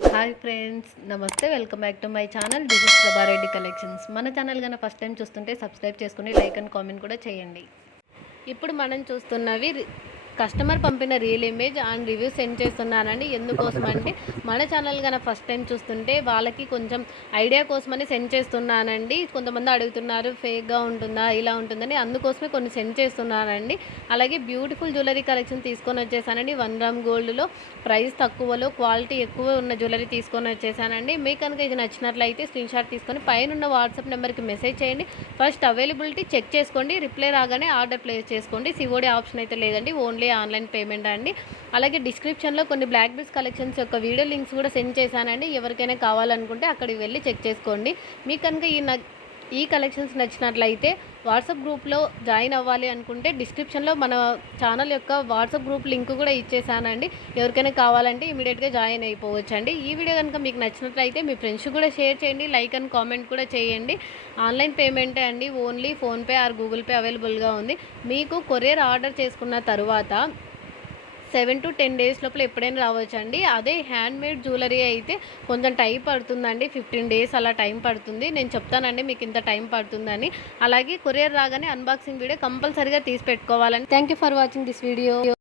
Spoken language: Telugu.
హాయ్ ఫ్రెండ్స్, నమస్తే. Welcome back to my channel. This is Prabha Reddy collections. మన ఛానల్ కన్నా ఫస్ట్ టైం చూస్తుంటే సబ్స్క్రైబ్ చేసుకుని లైక్ అండ్ కామెంట్ కూడా చేయండి. ఇప్పుడు మనం చూస్తున్నవి కస్టమర్ పంపిన real image and review send చేస్తున్నానండి. ఎందుకోసం అంటే మన ఛానల్ కన్నా ఫస్ట్ టైం చూస్తుంటే వాళ్ళకి కొంచెం ఐడియా కోసమని సెండ్ చేస్తున్నానండి. కొంతమంది అడుగుతున్నారు ఫేక్గా ఉంటుందా, ఇలా ఉంటుందని, అందుకోసమే కొన్ని సెండ్ చేస్తున్నానండి. అలాగే బ్యూటిఫుల్ జ్యువెలరీ కలెక్షన్ తీసుకొని వచ్చేసానండి. 1 గ్రామ్ గోల్డ్లో ప్రైస్ తక్కువలో క్వాలిటీ ఎక్కువ ఉన్న జ్యువెలరీ తీసుకొని వచ్చేసానండి. మీకు కనుక ఇది నచ్చినట్లయితే స్క్రీన్ షాట్ తీసుకొని పైన వాట్సాప్ నెంబర్కి మెసేజ్ చేయండి. ఫస్ట్ అవైలబిలిటీ చెక్ చేసుకోండి. రిప్లై రాగానే ఆర్డర్ ప్లేస్ చేసుకోండి. సిఓడి ఆప్షన్ అయితే లేదండి, ఓన్లీ ఆన్లైన్ పేమెంట్ అండి. అలాగే డిస్క్రిప్షన్లో కొన్ని బ్లాక్ బీడ్స్ కలెక్షన్స్ యొక్క వీడియో లింక్స్ కూడా సెండ్ చేశానండి. ఎవరికైనా కావాలనుకుంటే అక్కడికి వెళ్ళి చెక్ చేసుకోండి. మీకు కనుక ఈ కలెక్షన్స్ నచ్చినట్లయితే వాట్సాప్ గ్రూప్లో జాయిన్ అవ్వాలి అనుకుంటే డిస్క్రిప్షన్లో మన ఛానల్ యొక్క వాట్సాప్ గ్రూప్ లింక్ కూడా ఇచ్చేసానండి. ఎవరికైనా కావాలంటే ఇమీడియట్గా జాయిన్ అయిపోవచ్చండి. ఈ వీడియో కనుక మీకు నచ్చినట్లయితే మీ ఫ్రెండ్స్ కూడా షేర్ చేయండి, లైక్ అండ్ కామెంట్ కూడా చేయండి. ఆన్లైన్ పేమెంటే అండి, only PhonePe are Google pay అవైలబుల్గా ఉంది. మీకు కొరియర్ ఆర్డర్ చేసుకున్న తర్వాత 7 to 10 డేస్ లోపల ఎప్పుడైనా రావచ్చండి. అదే హ్యాండ్మేడ్ జ్యువెలరీ అయితే కొంచెం టైం పడుతుందండి, 15 డేస్ అలా టైం పడుతుంది. నేను చెప్తానండి మీకు ఇంత టైం పడుతుందని. అలాగే కొరియర్ రాగానే అన్బాక్సింగ్ వీడియో కంపల్సరీగా తీసి పెట్టుకోవాలండి. Thank you for watching this video.